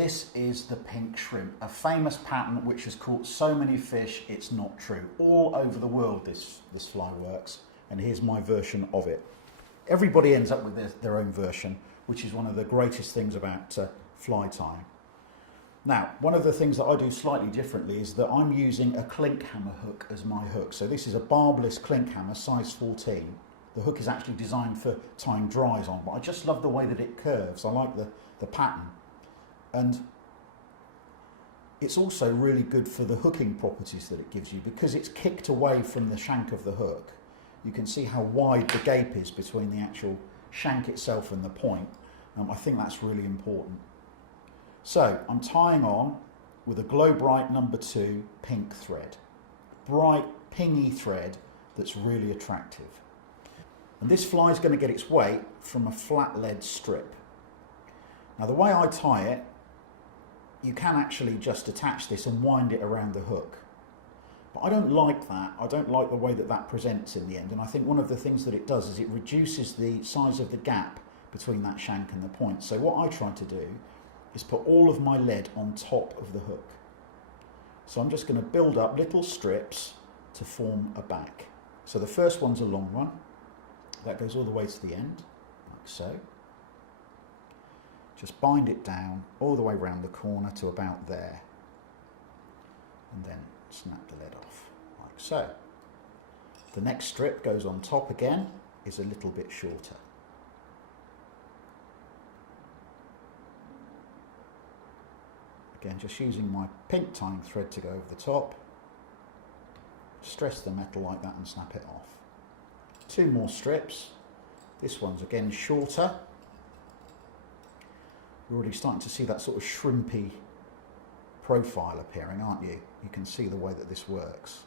this is the pink shrimp, a famous pattern which has caught so many fish it's not true. All over the world this fly works, and here's my version of it. Everybody ends up with their own version, which is one of the greatest things about fly tying. Now, one of the things that I do slightly differently is that I'm using a clink hammer hook as my hook. So this is a barbless clink hammer, size 14. The hook is actually designed for tying dries on, but I just love the way that it curves. I like the pattern. And it's also really good for the hooking properties that it gives you, because it's kicked away from the shank of the hook. You can see how wide the gape is between the actual shank itself and the point. I think that's really important. So I'm tying on with a Glow Bright number 2 pink thread. Bright, pingy thread that's really attractive. And this fly is going to get its weight from a flat lead strip. Now the way I tie it, you can actually just attach this and wind it around the hook. But I don't like that. I don't like the way that that presents in the end. And I think one of the things that it does is it reduces the size of the gap between that shank and the point. So what I try to do is put all of my lead on top of the hook. So I'm just going to build up little strips to form a back. So the first one's a long one. That goes all the way to the end, like so. Just bind it down all the way around the corner to about there. And then snap the lead off, like so. The next strip goes on top again, is a little bit shorter. Again, just using my pink tying thread to go over the top. Stress the metal like that and snap it off. 2 more strips. This one's again shorter. You're already starting to see that sort of shrimpy profile appearing, aren't you? You can see the way that this works.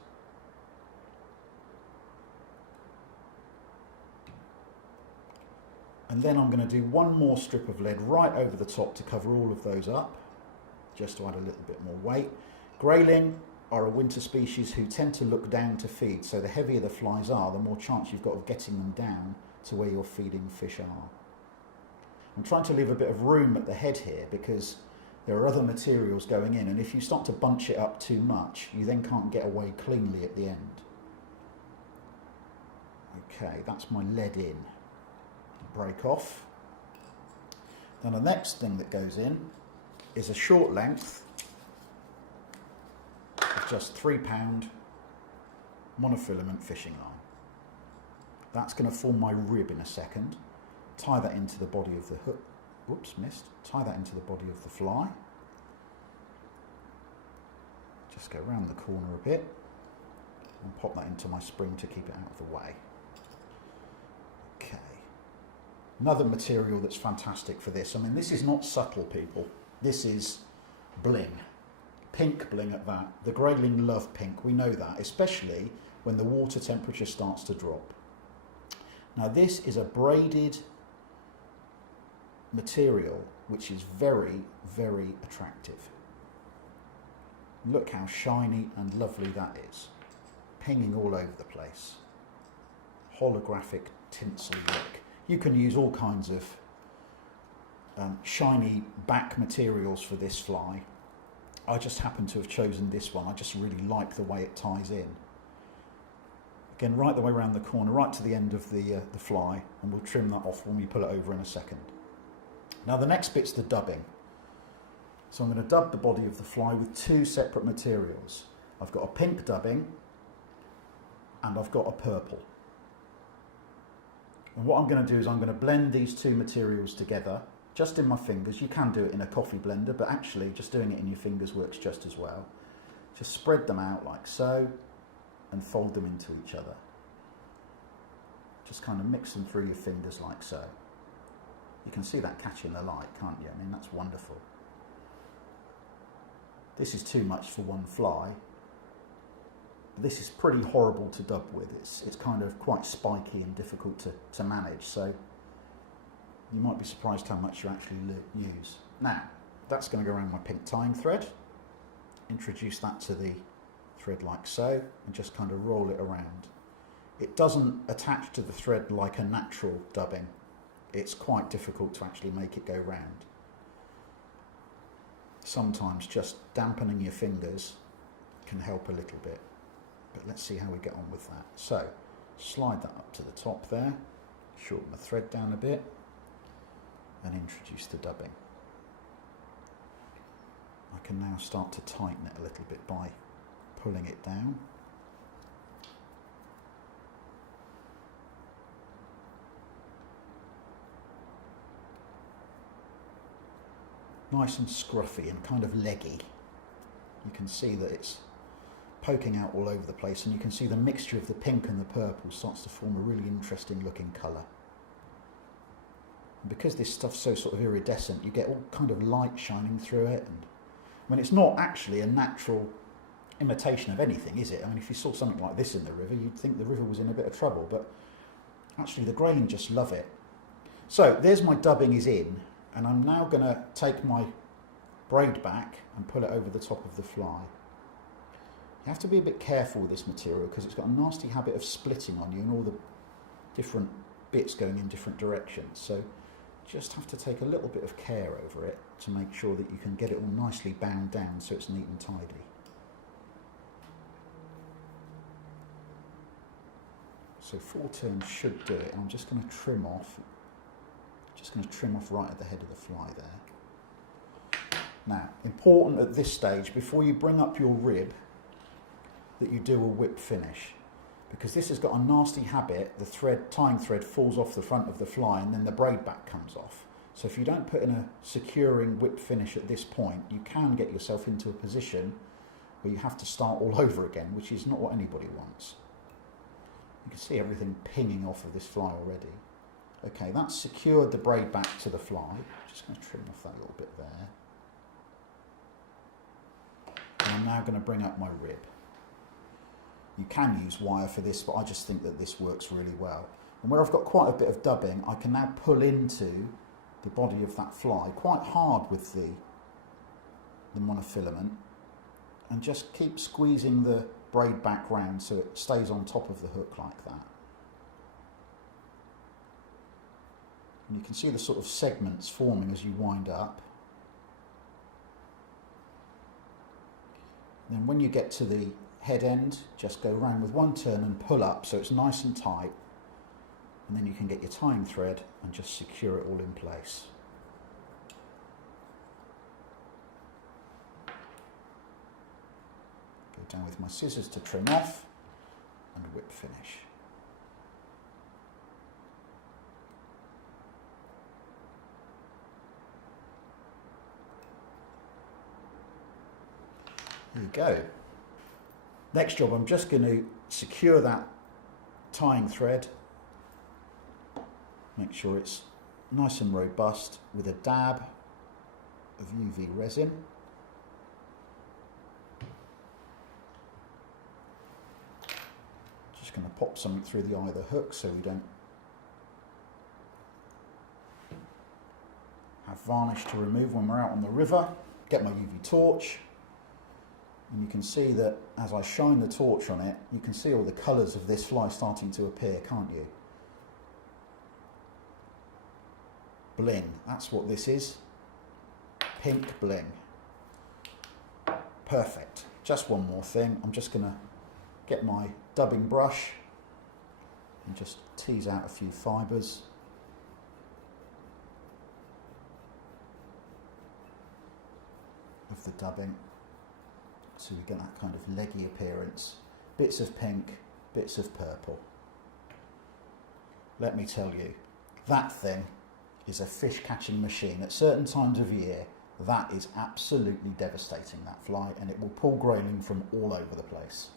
And then I'm going to do 1 more strip of lead right over the top to cover all of those up, just to add a little bit more weight. Grayling are a winter species who tend to look down to feed, so the heavier the flies are, the more chance you've got of getting them down to where your feeding fish are. I'm trying to leave a bit of room at the head here because there are other materials going in, and if you start to bunch it up too much, you then can't get away cleanly at the end. Okay, that's my lead in. Break off. Then the next thing that goes in is a short length of just £3 monofilament fishing line. That's going to form my rib in a second. Tie that into the body of the hook. Whoops, missed. Tie that into the body of the fly. Just go around the corner a bit and pop that into my spring to keep it out of the way. Okay. Another material that's fantastic for this. I mean, this is not subtle, people. This is bling. Pink bling at that. The grayling love pink, we know that, especially when the water temperature starts to drop. Now this is a braided material which is very, very attractive. Look how shiny and lovely that is. Pinging all over the place. Holographic tinsel look. You can use all kinds of shiny back materials for this fly. I just happen to have chosen this one. I just really like the way it ties in. Again, right the way around the corner, right to the end of the fly, and we'll trim that off when we pull it over in a second. Now the next bit's the dubbing. So I'm going to dub the body of the fly with 2 separate materials. I've got a pink dubbing and I've got a purple. And what I'm going to do is I'm going to blend these 2 materials together just in my fingers. You can do it in a coffee blender, but actually just doing it in your fingers works just as well. Just spread them out like so and fold them into each other. Just kind of mix them through your fingers like so. You can see that catching the light, can't you? I mean, that's wonderful. This is too much for one fly. This is pretty horrible to dub with. It's kind of quite spiky and difficult to manage, so you might be surprised how much you actually use. Now, that's going to go around my pink tying thread. Introduce that to the thread like so, and just kind of roll it around. It doesn't attach to the thread like a natural dubbing. It's quite difficult to actually make it go round. sometimes just dampening your fingers can help a little bit. But let's see how we get on with that. So slide that up to the top there, shorten the thread down a bit, and introduce the dubbing. I can now start to tighten it a little bit by pulling it down. Nice and scruffy and kind of leggy. You can see that it's poking out all over the place, and you can see the mixture of the pink and the purple starts to form a really interesting looking colour. And because this stuff's so sort of iridescent, you get all kind of light shining through it, and I mean, it's not actually a natural imitation of anything, is it? I mean, if you saw something like this in the river, you'd think the river was in a bit of trouble, but actually the grain just love it. So there's my dubbing is in, and I'm now going to take my braid back and pull it over the top of the fly. You have to be a bit careful with this material because it's got a nasty habit of splitting on you and all the different bits going in different directions. So just have to take a little bit of care over it to make sure that you can get it all nicely bound down so it's neat and tidy. So 4 turns should do it. I'm just going to trim off. Just going to trim off right at the head of the fly there. Now, important at this stage, before you bring up your rib, that you do a whip finish, because this has got a nasty habit. The thread, tying thread, falls off the front of the fly and then the braid back comes off. So if you don't put in a securing whip finish at this point, you can get yourself into a position where you have to start all over again, which is not what anybody wants. You can see everything pinging off of this fly already. Okay, that's secured the braid back to the fly. Just going to trim off that little bit there. And I'm now going to bring up my rib. You can use wire for this, but I just think that this works really well. And where I've got quite a bit of dubbing, I can now pull into the body of that fly quite hard with the monofilament, and just keep squeezing the braid back round so it stays on top of the hook like that. And you can see the sort of segments forming as you wind up. Then when you get to the head end, just go round with 1 turn and pull up so it's nice and tight, and then you can get your tying thread and just secure it all in place. Go down with my scissors to trim off and whip finish. There you go. Next job, I'm just going to secure that tying thread. Make sure it's nice and robust with a dab of UV resin. Just going to pop something through the eye of the hook so we don't have varnish to remove when we're out on the river. Get my UV torch. And you can see that as I shine the torch on it, you can see all the colours of this fly starting to appear, can't you? Bling, that's what this is. Pink bling. Perfect. Just one more thing. I'm just going to get my dubbing brush and just tease out a few fibres. Of the dubbing. So we get that kind of leggy appearance. Bits of pink, bits of purple. Let me tell you, that thing is a fish catching machine. At certain times of year, that is absolutely devastating, that fly, and it will pull grayling from all over the place.